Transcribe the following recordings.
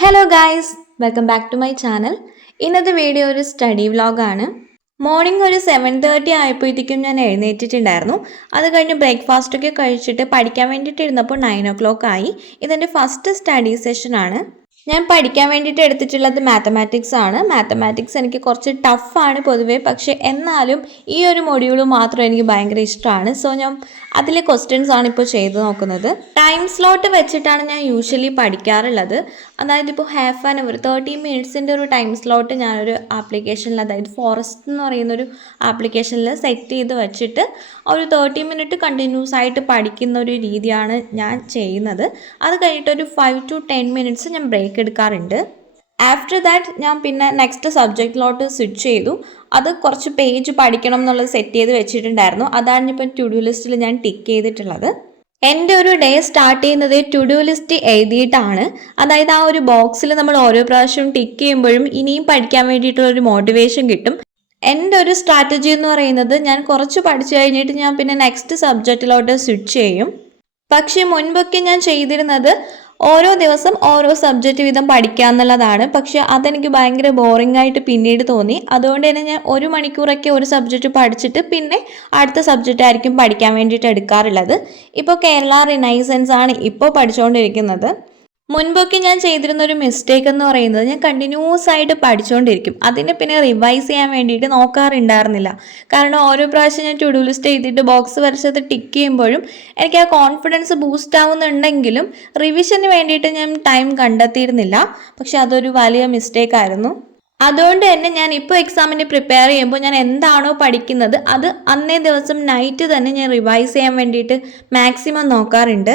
Hello guys, welcome back to my channel. ഇന്നത്തെ video ഒരു study വ്ളോഗാണ്. മോർണിംഗ് ഒരു 7:30 ആയപ്പോഴത്തേക്കും ഞാൻ എഴുന്നേറ്റിട്ടുണ്ടായിരുന്നു. അത് കഴിഞ്ഞ് ബ്രേക്ക്ഫാസ്റ്റൊക്കെ കഴിച്ചിട്ട് പഠിക്കാൻ വേണ്ടിയിട്ട് ഇരുന്നപ്പോൾ 9 ആയി. ഇതെൻ്റെ ഫസ്റ്റ് സ്റ്റഡി സെഷനാണ്. ഞാൻ പഠിക്കാൻ വേണ്ടിയിട്ട് എടുത്തിട്ടുള്ളത് മാത്തമാറ്റിക്സ് ആണ്. മാത്തമാറ്റിക്സ് എനിക്ക് കുറച്ച് ടഫാണ് പൊതുവേ, പക്ഷേ എന്നാലും ഈ ഒരു മൊഡ്യൂൾ മാത്രം എനിക്ക് ഭയങ്കര ഇഷ്ടമാണ്. സോ ഞാൻ അതിലെ ക്വസ്റ്റ്യൻസ് ആണ് ഇപ്പോൾ ചെയ്ത് നോക്കുന്നത്. ടൈം സ്ലോട്ട് വെച്ചിട്ടാണ് ഞാൻ യൂഷ്വലി പഠിക്കാറുള്ളത്. അതായത് ഇപ്പോൾ ഹാഫ് ആൻ അവർ 30 മിനിറ്റ്സിൻ്റെ ഒരു ടൈം സ്ലോട്ട് ഞാനൊരു ആപ്ലിക്കേഷനിൽ, അതായത് ഫോറസ്റ്റ് എന്ന് പറയുന്നൊരു ആപ്ലിക്കേഷനിൽ സെറ്റ് ചെയ്ത് വെച്ചിട്ട് ഒരു 30 മിനിറ്റ് കണ്ടിന്യൂസ് ആയിട്ട് പഠിക്കുന്ന ഒരു രീതിയാണ് ഞാൻ ചെയ്യുന്നത്. അത് കഴിഞ്ഞിട്ട് ഒരു 5 to 10 മിനിറ്റ്സ് ഞാൻ ബ്രേക്ക് എടുക്കാറുണ്ട്. ആഫ്റ്റർ ദാറ്റ് ഞാൻ പിന്നെ നെക്സ്റ്റ് സബ്ജക്റ്റിലോട്ട് സ്വിച്ച് ചെയ്തു. അത് കുറച്ച് പേജ് പഠിക്കണം എന്നുള്ളത് സെറ്റ് ചെയ്ത് വെച്ചിട്ടുണ്ടായിരുന്നു. അതാണ് ഇപ്പം ടു ഡു ലിസ്റ്റിൽ ഞാൻ ടിക്ക് ചെയ്തിട്ടുള്ളത്. എൻ്റെ ഒരു ഡേ സ്റ്റാർട്ട് ചെയ്യുന്നത് ടു ഡു ലിസ്റ്റ് എഴുതിയിട്ടാണ്. അതായത് ആ ഒരു ബോക്സിൽ നമ്മൾ ഓരോ പ്രാവശ്യവും ടിക്ക് ചെയ്യുമ്പോഴും ഇനിയും പഠിക്കാൻ വേണ്ടിയിട്ടുള്ളൊരു മോട്ടിവേഷൻ കിട്ടും. എൻ്റെ ഒരു സ്ട്രാറ്റജി എന്ന് പറയുന്നത്, ഞാൻ കുറച്ച് പഠിച്ചു കഴിഞ്ഞിട്ട് ഞാൻ പിന്നെ നെക്സ്റ്റ് സബ്ജക്റ്റിലോട്ട് സ്വിച്ച് ചെയ്യും. പക്ഷേ മുൻപൊക്കെ ഞാൻ ചെയ്തിരുന്നത് ഓരോ ദിവസം ഓരോ സബ്ജക്റ്റ് വീതം പഠിക്കുക എന്നുള്ളതാണ്. പക്ഷെ അതെനിക്ക് ഭയങ്കര ബോറിംഗ് ആയിട്ട് പിന്നീട് തോന്നി. അതുകൊണ്ട് തന്നെ ഞാൻ 1 മണിക്കൂറൊക്കെ ഒരു സബ്ജക്റ്റ് പഠിച്ചിട്ട് പിന്നെ അടുത്ത സബ്ജക്റ്റ് ആയിരിക്കും പഠിക്കാൻ വേണ്ടിയിട്ട് എടുക്കാറുള്ളത്. ഇപ്പോൾ കേരള റിനൈസൻസ് ആണ് ഇപ്പോൾ പഠിച്ചുകൊണ്ടിരിക്കുന്നത്. മുൻപൊക്കെ ഞാൻ ചെയ്തിരുന്ന ഒരു മിസ്റ്റേക്ക് എന്ന് പറയുന്നത്, ഞാൻ കണ്ടിന്യൂസ് ആയിട്ട് പഠിച്ചുകൊണ്ടിരിക്കും. അതിനെ പിന്നെ റിവൈസ് ചെയ്യാൻ വേണ്ടിയിട്ട് നോക്കാറുണ്ടായിരുന്നില്ല. കാരണം ഓരോ പ്രാവശ്യം ഞാൻ ടു ഡു ലിസ്റ്റ് ചെയ്തിട്ട് ബോക്സ് വരച്ചത് ടിക്ക് ചെയ്യുമ്പോഴും എനിക്ക് ആ കോൺഫിഡൻസ് ബൂസ്റ്റ് ആവുന്നുണ്ടെങ്കിലും റിവിഷന് വേണ്ടിയിട്ട് ഞാൻ ടൈം കണ്ടെത്തിയിരുന്നില്ല. പക്ഷെ അതൊരു വലിയ മിസ്റ്റേക്ക് ആയിരുന്നു. അതുകൊണ്ട് തന്നെ ഞാൻ ഇപ്പോൾ എക്സാമിന് പ്രിപ്പയർ ചെയ്യുമ്പോൾ ഞാൻ എന്താണോ പഠിക്കുന്നത് അത് അന്നേ ദിവസം നൈറ്റ് തന്നെ ഞാൻ റിവൈസ് ചെയ്യാൻ വേണ്ടിയിട്ട് മാക്സിമം നോക്കാറുണ്ട്.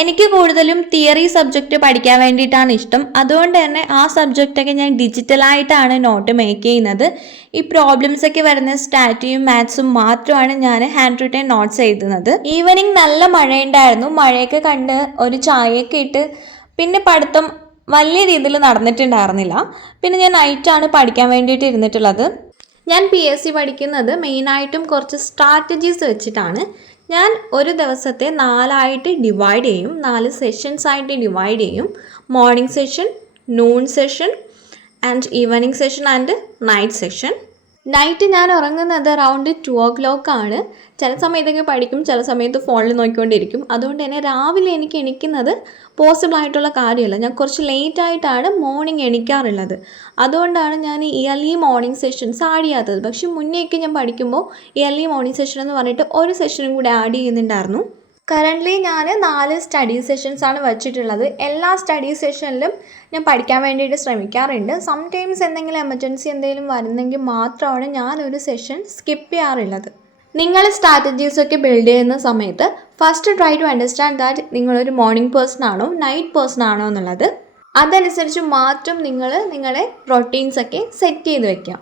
എനിക്ക് കൂടുതലും തിയറി സബ്ജക്റ്റ് പഠിക്കാൻ വേണ്ടിയിട്ടാണ് ഇഷ്ടം. അതുകൊണ്ട് തന്നെ ആ സബ്ജക്റ്റൊക്കെ ഞാൻ ഡിജിറ്റലായിട്ടാണ് നോട്ട് മേക്ക് ചെയ്യുന്നത്. ഈ പ്രോബ്ലംസ് ഒക്കെ വരുന്ന സ്റ്റാറ്റിയും മാത്സും മാത്രമാണ് ഞാൻ ഹാൻഡ് റിട്ടൺ നോട്ട്സ് എഴുതുന്നത്. ഈവനിങ് നല്ല മഴയുണ്ടായിരുന്നു. മഴയൊക്കെ കണ്ട് ഒരു ചായയൊക്കെ ഇട്ട് പിന്നെ പഠിത്തം വലിയ രീതിയിൽ നടന്നിട്ടുണ്ടായിരുന്നില്ല. പിന്നെ ഞാൻ നൈറ്റാണ് പഠിക്കാൻ വേണ്ടിയിട്ട് ഇരുന്നിട്ടുള്ളത്. ഞാൻ PSC പഠിക്കുന്നത് മെയിനായിട്ടും കുറച്ച് സ്ട്രാറ്റജീസ് വെച്ചിട്ടാണ്. ഞാൻ ഒരു ദിവസത്തെ 4 ഡിവൈഡ് ചെയ്യും. 4 സെഷൻസ് ആയിട്ട് ഡിവൈഡ് ചെയ്യും. Morning session, noon session and evening session and night session. Night ഞാൻ ഉറങ്ങുന്നത് അറൗണ്ട് 2 ആണ്. ചില സമയത്തൊക്കെ പഠിക്കും, ചില സമയത്ത് ഫോണിൽ നോക്കിക്കൊണ്ടിരിക്കും. അതുകൊണ്ട് തന്നെ രാവിലെ എനിക്ക് എണീക്കുന്നത് പോസിബിൾ ആയിട്ടുള്ള കാര്യമല്ല. ഞാൻ കുറച്ച് ലേറ്റ് ആയിട്ടാണ് മോർണിംഗ് എണീക്കാറുള്ളത്. അതുകൊണ്ടാണ് ഞാൻ ഇയർലി മോർണിംഗ് സെഷൻസ് ആഡ് ചെയ്യാത്തത്. പക്ഷെ മുന്നേയൊക്കെ ഞാൻ പഠിക്കുമ്പോൾ ഇയർലി മോർണിംഗ് സെഷൻ എന്ന് പറഞ്ഞിട്ട് ഒരു സെഷനും കൂടി ആഡ് ചെയ്യുന്നുണ്ടായിരുന്നു. കറൻ്റ്ലി ഞാൻ 4 സ്റ്റഡി സെഷൻസ് ആണ് വച്ചിട്ടുള്ളത്. എല്ലാ സ്റ്റഡി സെഷനിലും ഞാൻ പഠിക്കാൻ വേണ്ടിയിട്ട് ശ്രമിക്കാറുണ്ട്. സംടൈംസ് എന്തെങ്കിലും എമർജൻസി എന്തെങ്കിലും വരുന്നെങ്കിൽ മാത്രമാണ് ഞാനൊരു സെഷൻ സ്കിപ്പ് ചെയ്യാറുള്ളത്. നിങ്ങൾ സ്ട്രാറ്റജീസൊക്കെ ബിൽഡ് ചെയ്യുന്ന സമയത്ത് first try to understand that നിങ്ങളൊരു മോർണിംഗ് പേഴ്സൺ ആണോ നൈറ്റ് പേഴ്സൺ ആണോ എന്നുള്ളത്. അതനുസരിച്ച് മാത്രം നിങ്ങൾ നിങ്ങളുടെ റൊട്ടീൻസൊക്കെ സെറ്റ് ചെയ്ത് വെക്കാം.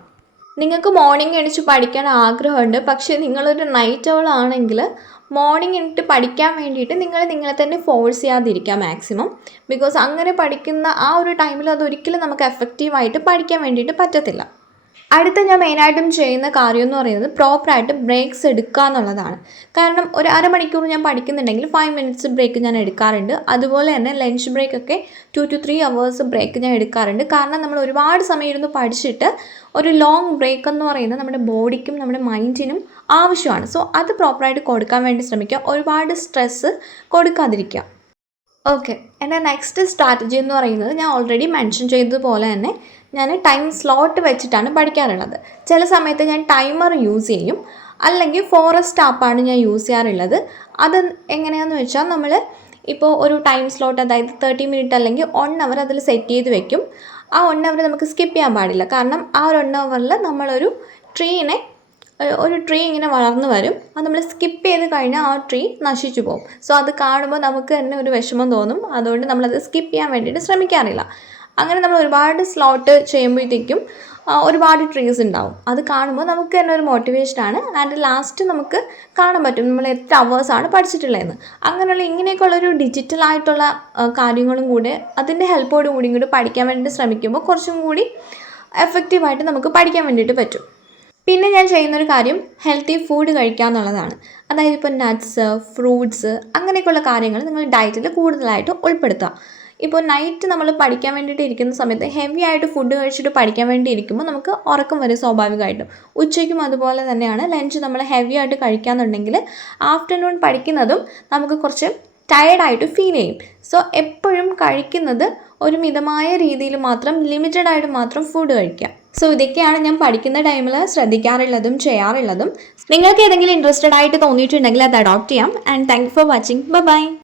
നിങ്ങൾക്ക് മോർണിംഗ് എണീച്ച് പഠിക്കാൻ ആഗ്രഹമുണ്ട്, പക്ഷേ നിങ്ങളൊരു നൈറ്റ് ഓൾ ആണെങ്കിൽ മോർണിംഗ് എണീറ്റ് പഠിക്കാൻ വേണ്ടിയിട്ട് നിങ്ങളെ തന്നെ ഫോഴ്സ് ചെയ്യാതിരിക്കുക മാക്സിമം. ബിക്കോസ് അങ്ങനെ പഠിക്കുന്ന ആ ഒരു ടൈമിൽ അതൊരിക്കലും നമുക്ക് എഫക്റ്റീവായിട്ട് പഠിക്കാൻ വേണ്ടിയിട്ട് പറ്റത്തില്ല. അടുത്ത ഞാൻ മെയിനായിട്ടും ചെയ്യുന്ന കാര്യം എന്ന് പറയുന്നത് പ്രോപ്പറായിട്ട് ബ്രേക്സ് എടുക്കുക എന്നുള്ളതാണ്. കാരണം ഒരു അരമണിക്കൂർ ഞാൻ പഠിക്കുന്നുണ്ടെങ്കിൽ 5 മിനിറ്റ്സ് ബ്രേക്ക് ഞാൻ എടുക്കാറുണ്ട്. അതുപോലെ തന്നെ ലഞ്ച് ബ്രേക്കൊക്കെ 2 to 3 hours ബ്രേക്ക് ഞാൻ എടുക്കാറുണ്ട്. കാരണം നമ്മൾ ഒരുപാട് സമയം ഇരുന്ന് പഠിച്ചിട്ട് ഒരു ലോങ് ബ്രേക്ക് എന്ന് പറയുന്നത് നമ്മുടെ ബോഡിക്കും നമ്മുടെ മൈൻഡിനും ആവശ്യമാണ്. സോ അത് പ്രോപ്പറായിട്ട് കൊടുക്കാൻ വേണ്ടി ശ്രമിക്കുക. ഒരുപാട് സ്ട്രെസ്സ് കൊടുക്കാതിരിക്കുക. ഓക്കെ, എൻ്റെ നെക്സ്റ്റ് സ്ട്രാറ്റജി എന്ന് പറയുന്നത്, ഞാൻ ഓൾറെഡി മെൻഷൻ ചെയ്തതുപോലെ തന്നെ ഞാൻ ടൈം സ്ലോട്ട് വെച്ചിട്ടാണ് പഠിക്കാറുള്ളത്. ചില സമയത്ത് ഞാൻ ടൈമർ യൂസ് ചെയ്യും, അല്ലെങ്കിൽ ഫോറസ്റ്റ് ആപ്പാണ് ഞാൻ യൂസ് ചെയ്യാറുള്ളത്. അത് എങ്ങനെയാണെന്ന് വെച്ചാൽ, നമ്മൾ ഇപ്പോൾ ഒരു ടൈം സ്ലോട്ട്, അതായത് 30 മിനിറ്റ് അല്ലെങ്കിൽ 1 hour അതിൽ സെറ്റ് ചെയ്ത് വെക്കും. ആ 1 hour നമുക്ക് സ്കിപ്പ് ചെയ്യാൻ പാടില്ല. കാരണം ആ ഒരു 1 hourൽ നമ്മളൊരു ട്രീ ഇങ്ങനെ വളർന്നു വരും. അത് നമ്മൾ സ്കിപ്പ് ചെയ്ത് കഴിഞ്ഞാൽ ആ ട്രീ നശിച്ചു പോകും. സോ അത് കാണുമ്പോൾ നമുക്ക് തന്നെ ഒരു വിഷമം തോന്നും. അതുകൊണ്ട് നമ്മളത് സ്കിപ്പ് ചെയ്യാൻ വേണ്ടിയിട്ട് ശ്രമിക്കാറില്ല. അങ്ങനെ നമ്മൾ ഒരുപാട് സ്ലോട്ട് ചെയ്യുമ്പോഴത്തേക്കും ഒരുപാട് ട്രീസ് ഉണ്ടാവും. അത് കാണുമ്പോൾ നമുക്ക് തന്നെ ഒരു മോട്ടിവേഷനാണ്. ആൻഡ് ലാസ്റ്റ് നമുക്ക് കാണാൻ പറ്റും നമ്മൾ എത്ര അവേഴ്സാണ് പഠിച്ചിട്ടുള്ളതെന്ന്. അങ്ങനെയുള്ള ഇങ്ങനെയൊക്കെയുള്ളൊരു ഡിജിറ്റലായിട്ടുള്ള കാര്യങ്ങളും കൂടെ അതിൻ്റെ ഹെൽപ്പോട് കൂടി പഠിക്കാൻ വേണ്ടിയിട്ട് ശ്രമിക്കുമ്പോൾ കുറച്ചും കൂടി എഫക്റ്റീവായിട്ട് നമുക്ക് പഠിക്കാൻ വേണ്ടിയിട്ട് പറ്റും. പിന്നെ ഞാൻ ചെയ്യുന്നൊരു കാര്യം ഹെൽത്തി ഫുഡ് കഴിക്കുക എന്നുള്ളതാണ്. അതായത് ഇപ്പോൾ നട്ട്സ്, ഫ്രൂട്ട്സ് അങ്ങനെയൊക്കെയുള്ള കാര്യങ്ങൾ നിങ്ങൾ ഡയറ്റിൽ കൂടുതലായിട്ട് ഉൾപ്പെടുത്തുക. ഇപ്പോൾ നൈറ്റ് നമ്മൾ പഠിക്കാൻ വേണ്ടിയിട്ട് ഇരിക്കുന്ന സമയത്ത് ഹെവി ആയിട്ട് ഫുഡ് കഴിച്ചിട്ട് പഠിക്കാൻ വേണ്ടി ഇരിക്കുമ്പോൾ നമുക്ക് ഉറക്കം വരും സ്വാഭാവികമായിട്ടും. ഉച്ചയ്ക്കും അതുപോലെ തന്നെയാണ്. ലഞ്ച് നമ്മൾ ഹെവി ആയിട്ട് കഴിക്കാമെന്നുണ്ടെങ്കിൽ ആഫ്റ്റർനൂൺ പഠിക്കുന്നതും നമുക്ക് കുറച്ച് ടയർഡായിട്ട് ഫീൽ ചെയ്യും. സോ എപ്പോഴും കഴിക്കുന്നത് ഒരു മിതമായ രീതിയിൽ മാത്രം, ലിമിറ്റഡ് ആയിട്ട് മാത്രം ഫുഡ് കഴിക്കുക. സോ ഇതൊക്കെയാണ് ഞാൻ പഠിക്കുന്ന ടൈമിൽ ശ്രദ്ധിക്കാറുള്ളതും ചെയ്യാറുള്ളതും. നിങ്ങൾക്ക് ഏതെങ്കിലും ഇൻട്രസ്റ്റഡ് ആയിട്ട് തോന്നിയിട്ടുണ്ടെങ്കിൽ അത് അഡോപ്റ്റ് ചെയ്യാം. And thank you for watching. By.